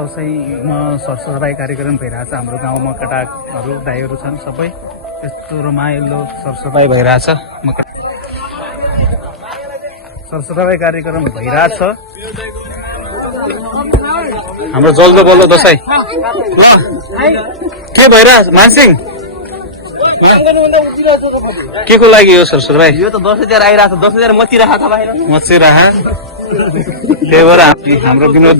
दसैँमा सरसफाइ कार्यक्रम भइरहेछ हाम्रो गाउँमा। केटाहरू दाइहरू छन् सबै यस्तो रमाइलो सरसफाइ भइरहेछ। सरसफाइ कार्यक्रम भइरहेछ हाम्रो जल्दो बल्दो दसैँ के भइरहेछ मानसिंह? के को लागि हो सरसफाइ? यो त 10,000 आइरहेछ, 10,000 मचिरहेछ तपाईँ मचिरह। त्यही भएर हाम्रो विनोद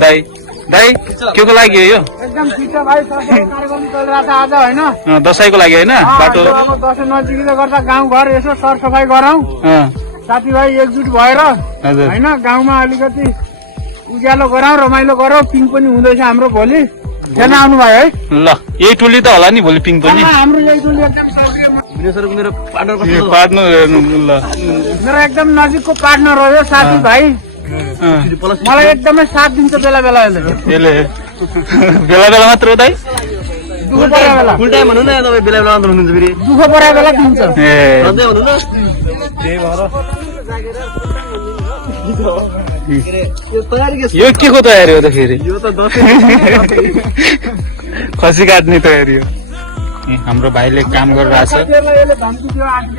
दाई के को लागि हो यो? एकदम ठिक छ भाइ, कार्यक्रम चलिरहेछ आज हैन? दसैँको लागि हैन? बाटो अब दसैँ नजिकै गर्दा गाउँघर यसो सरसफाइ गरौँ, साथीभाइ एकजुट भएर हैन? गाउँमा अलिकति उज्यालो गरौँ, रमाइलो गरौँ। पिङ पनि हुँदैछ हाम्रो भोलि। हेर्न आउनु भयो है? ल यही टोली त होला नि भोलि पिङ पनि। हाम्रो यही टोली एकदम मेरो पार्टनर हेर्नु ल। मेरो एकदम नजिकको पार्टनर हो यो साथीभाइ। मलाई एकदमै साथ दिन्छ बेला बेला यसले। बेला बेला मात्र हो दाइ? दुःख परेको बेला, फुल टाइम भन्नु न तपाईँ, बेला बेला मात्र हुनुहुन्छ फेरि। दुःख परेको बेला दिन्छ। सधैँ भन्नु न। त्यही भएर यो यो के को तयारी हो त फेरि? यो त दसैँ खसी काट्ने तयारी हो। हाम्रो भाइले काम गरिरहेछ। यसले धम्की दियो आज।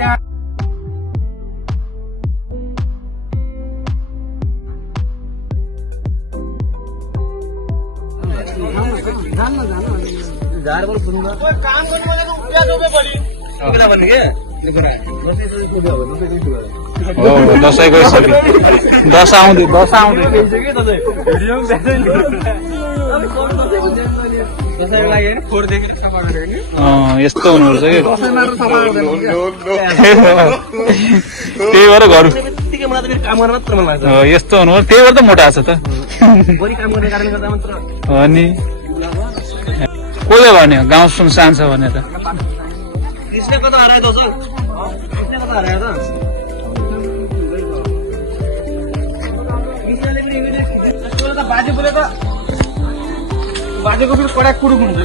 झार पनि फुल्नु काम गर्नु उभिया जोबे बढी कुरा भन्ने के दसैँ गइसक्यो। दस आउँदै यस्तो हुनुपर्छ कि त्यही भएर घर काम गर्न मात्र मन लाग्छ। यस्तो हुनुपर्छ, त्यही भएर त मोटा छ त। बढी काम गर्ने कारणले गर्दा मात्र अनि कसले भन्यो गाउँ सुनसान छ भने त? कृष्ण कता हरायो दोस्त? कृष्ण कता हरायो त? कृष्णले पनि यस्तो त बाजे बोले त बाजेको फेरि कडा कुडुक हुन्छ।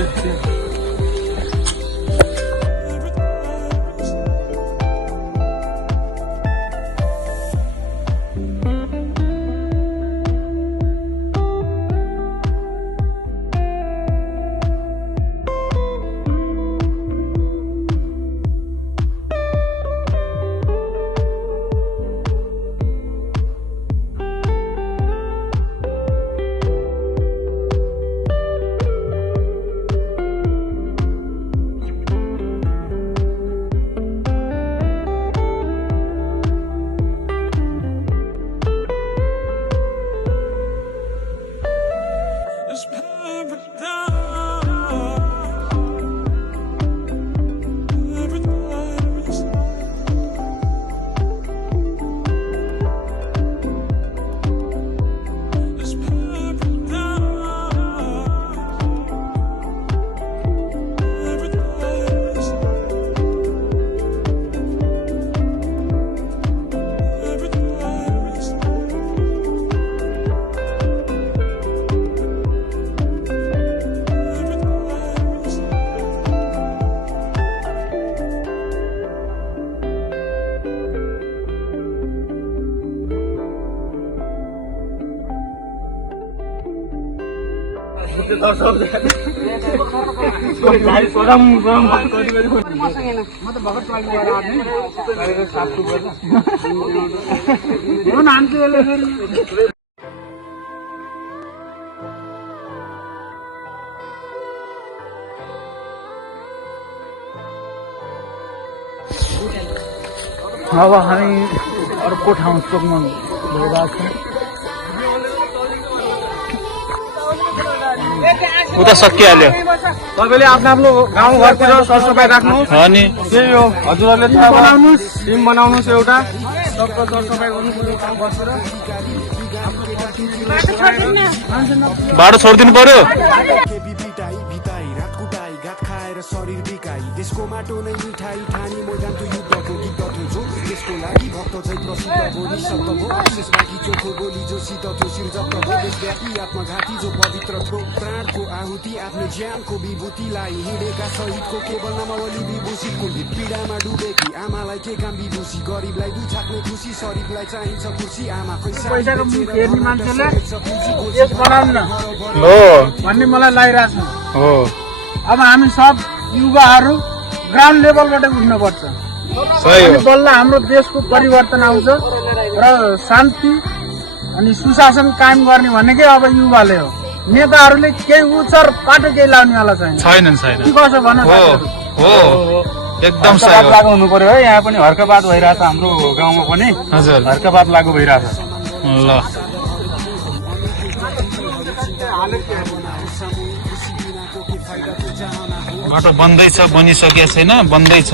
अब हामी अर्को ठाउँ चोकमा गइरहेको छौँ। उता सकिहाल्यो। तपाईँले आफ्नो गाउँ घरतिर सरसफाइ राख्नु। अनि त्यही हो, हजुरहरूले थाहा बनाउनुहोस्, टिम बनाउनुहोस् एउटा, सबको सरसफाइ गर्नुपर्छ गाउँ घरतिर। बाटो छोडिदिनु पर्यो। शरीर बिकाई देशको माटो नै मिठाई ठानी म जान्छु युद्धको गीत गाउँछु देशको देशको लागि भक्त चाहिँ प्रसिद्ध हो निशब्द हो विशेष बाँकी चोखो गोली जोसित त्यो शिर जप्त हो देशव्यापी आत्मघाती जो पवित्र थो प्राणको आहुति आफ्नो ज्यानको विभूतिलाई हिँडेका शहीदको केवल नामावली विभूषितको पीडामा डुबेकी आमालाई के काम विभूषी गरिबलाई दुई छाक्ने खुसी शरीरलाई चाहिन्छ खुसी आमा पैसाको मुख हेर्ने मान्छेले देश बनाउन हो भन्ने मलाई लागिरहेको छ हो अब हामी सब युवाहरू ग्राउन्ड लेभलबाट उठ्नुपर्छ सही अनि हो बल्ल हाम्रो देशको परिवर्तन आउँछ र शान्ति अनि सुशासन कायम गर्ने भनेकै अब युवाले हो नेताहरूले केही उचर पाटो केही लाउनेवाला छैन छैन के कसो भन हो हो एकदम सही हो लागू हुनु पर्यो है यहाँ पनि हर्कबाद भइरहेछ हाम्रो गाउँमा पनि हजुर हर्कबाद लागू भइरहेछ ल बाटो बन्दैछ बनिसकेको छैन बन्दैछ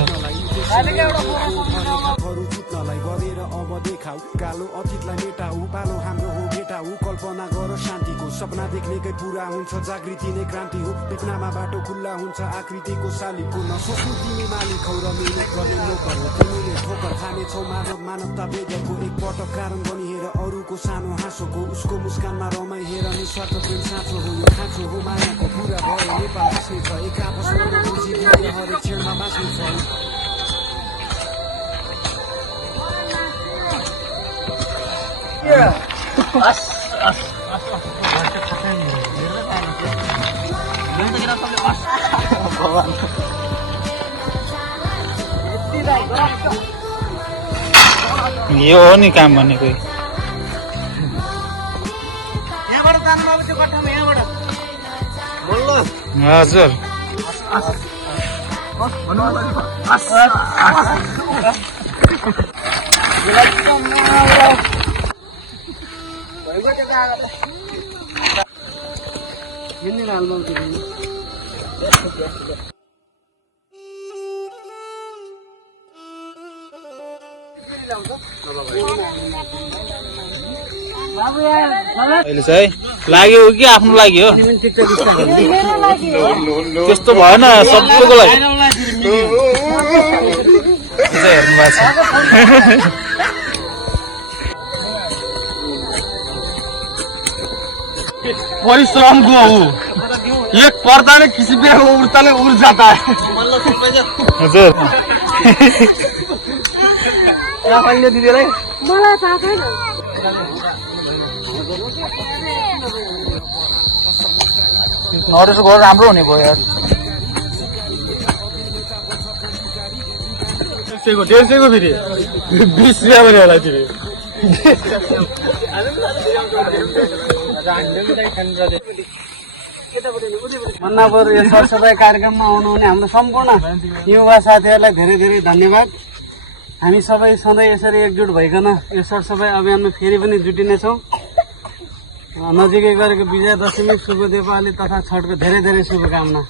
हरू जित्नलाई गरेर अब देखाऊ कालो अतीतलाई मेटाऊ पालो हाम्रो हो भेटाऊ कल्पना गर शान्तिको सपना देख्नेकै पुरा हुन्छ जागृति नै क्रान्ति हो बेपनामा बाटो खुल्ला हुन्छ आकृतिको शालिगको नसोच्नु तिमी मालिक हौ र मिहिनेत गर्ने नोकर हो तिमीले ठोकर खानेछौ मानवता बेगरको एकपटक कारण बनी हेर अरूको सानो हाँसोको उसको मुस्कानमा रमाइ हेर निस्वार्थ प्रेम साँचो हो यो खाँचो हो मायाको पुरा भयो नेपाल हाँस्नेछ एक आपसमा हरेक क्षणमा बाँच्नेछ यो हो नि काम भनेको यहाँबाट जानु अब त्यो कट्ठामा यहाँबाट हजुर अहिले चाहिँ लाग्यो हो कि आफ्नो लागि हो त्यस्तो भएन सबैको लागि हेर्नु भएको छ परिश्रमको हो एक पर्दाले किसी भी उड़ताले उड़ जाता है हजुर मलाई थाहा छैन नरेसो घर राम्रो हुने भयो यार डेढ़ सौ को भी 20 रुपया बने वाला थी मन्नापुर यो सरसफाई कार्यक्रममा आउनुहुने हाम्रो सम्पूर्ण युवा साथीहरूलाई धेरै धेरै धन्यवाद हामी सबै सधैँ यसरी एकजुट भइकन यो सरसफाई अभियानमा फेरि पनि जुटिनेछौँ नजिकै गरेको विजया दशमी शुभ दीपावली तथा छठको धेरै धेरै शुभकामना